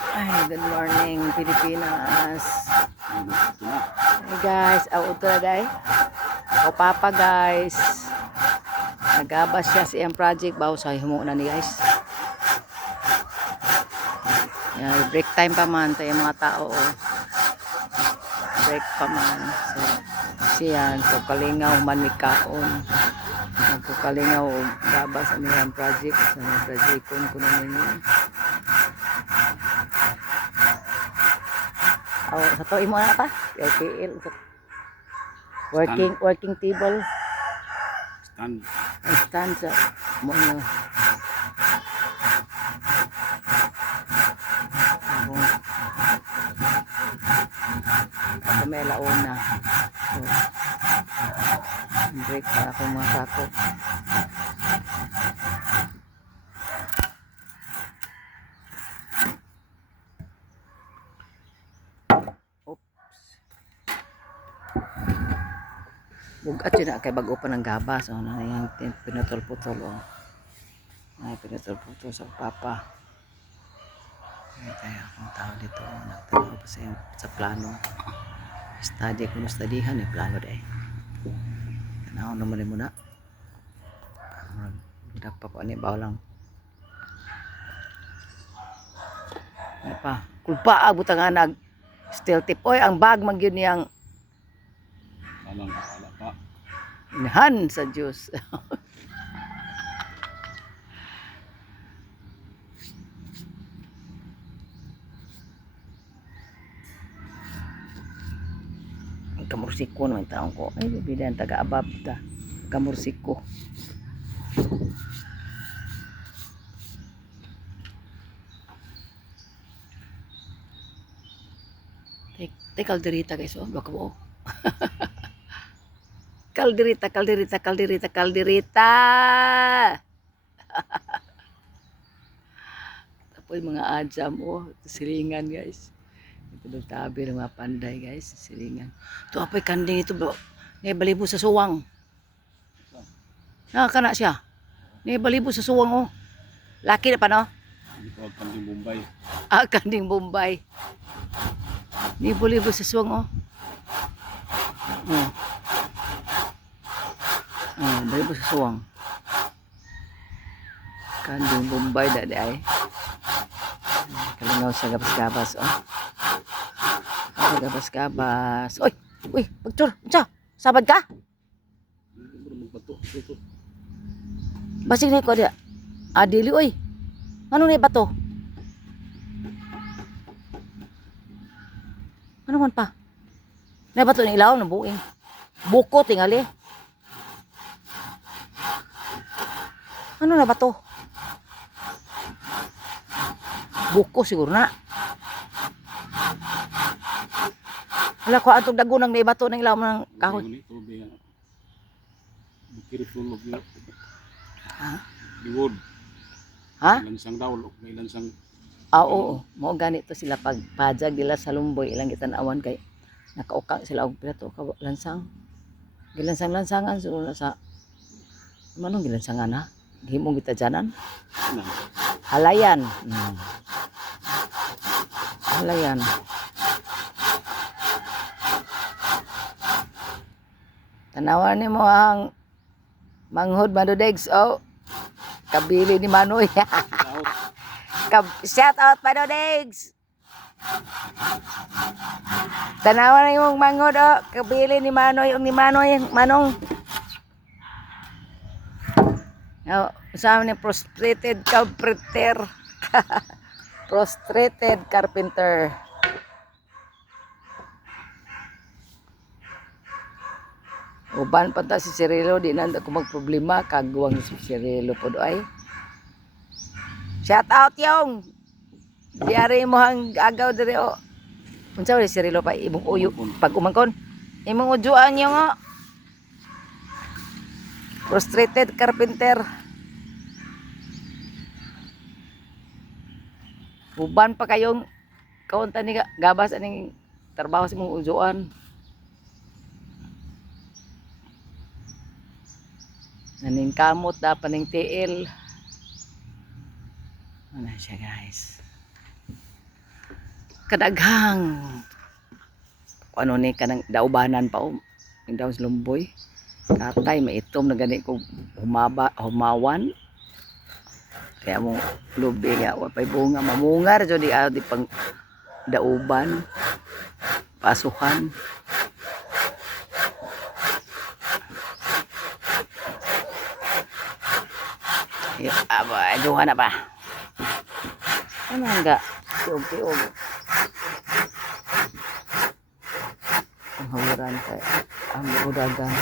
Ay, good morning, Pilipinas. Hey guys, auto na day. O papa guys. Nagabas siya sa iyang project. Bawa sa himu na ni guys. Yan, break time pa man. Tayo mga tao. Oh. Break pa man. So, siyan. So, kalingaw manikaon. Nagkukalingaw o gabas sa iyang project. Sa iyang project ko na ninyo. Oh, sa to imo na ta. LPL. Working table. Stand. Stand sa mo na. Ako may launa. So, break para ako mga sako. Bugat yun na kay bago pa ng gabas. O, na yung pinutol-putol. O. Ay, pinutol-putol sa papa. Ay, kaya akong tao dito. Nagtanaw pa sa plano. Study ko na studyhan. Plano dahil. Tanaw naman mo na. Hindi pa po. Ano lang. Ano pa? Kulpa. Butang nga nag steel tip. Oy, ang bag magyun niyang Alang ala pa. inahan sa Diyos. Kamursiko naman taong ko. Ay, bibilan taga-abab ta. Kamursiko. Tay kalderita guys. Oh, baka mo. Kalderita. Tapos mga adsam. Oh, silingan guys. Ito daw tabi ng mga panday guys. Silingan. Ito apoy kanding ito bro. Ngay balibo sa suwang. Nakakana siya. Ngay balibo sa suwang oh. Laki na pa no? Hindi ko kanding Bombay. Ah, kanding Bombay. Ngay balibo sa suwang oh. Balibo sa suwang. Kanding Bombay dadi ay. Kalingaw sa gabas-gabas oh. Gabas-gabas. Oy, uy, pagtur. Unsa? Sabad ka? Basig na ko dia. Adili oy. Ano ni bato? Ano man pa? Na bato ni ilaw na buing. Buko tingali. Ano na bato? Buko siguro na. Wala ko atong dagunang may bato ng ilaw ng kahoy. Ha? Diwod. Ha? Lansang daw, may lansang. Ah, oo. Mo ganito sila pag pajag nila sa lumboy ilang gitan-awan kay nakaukang sila og plato ka lansang. Gilansang-lansangan sulo na sa manong gilansangan ha? Gihimong gitadyanan. Halayan. Halayan. Tanawan ni mo ang manghod Manudegs oh. Kabili ni Manoy. Shout out Manudegs. Tanawan ni mong manghod oh. Kabili ni Manoy ni Manoy manong. Oh, usama ni prostrated carpenter. Prostrated carpenter. Uban pa ta si Cirilo, di na ko magproblema kagwang si Cirilo po ay. Shout out yung. Diari mo hang agaw dire o. Unsa ni Cirilo pa imong uyo pag umangkon. Imong ujuan yung o. Frustrated carpenter. Uban pa kayong kaunta ni gabas aning trabaho sa imong ujuan. Naning kamot da paning tiil. Ano siya guys. kadaghang ano ni kanang daubanan pa yung daw sa lumboy katay maitom na gani ko humawan kaya mo lubi nga wapay bunga mamungar jud di pang dauban pasuhan aduhan na pa ano nga tiog-tiog ang hawaran kay ang udagan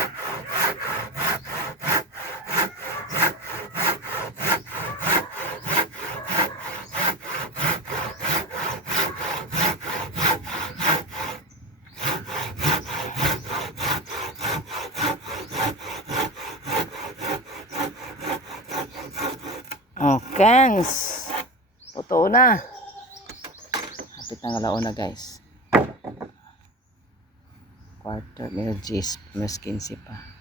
okay totoo na hapit na ngalaon na guys quarter minus 10 minus 15 pa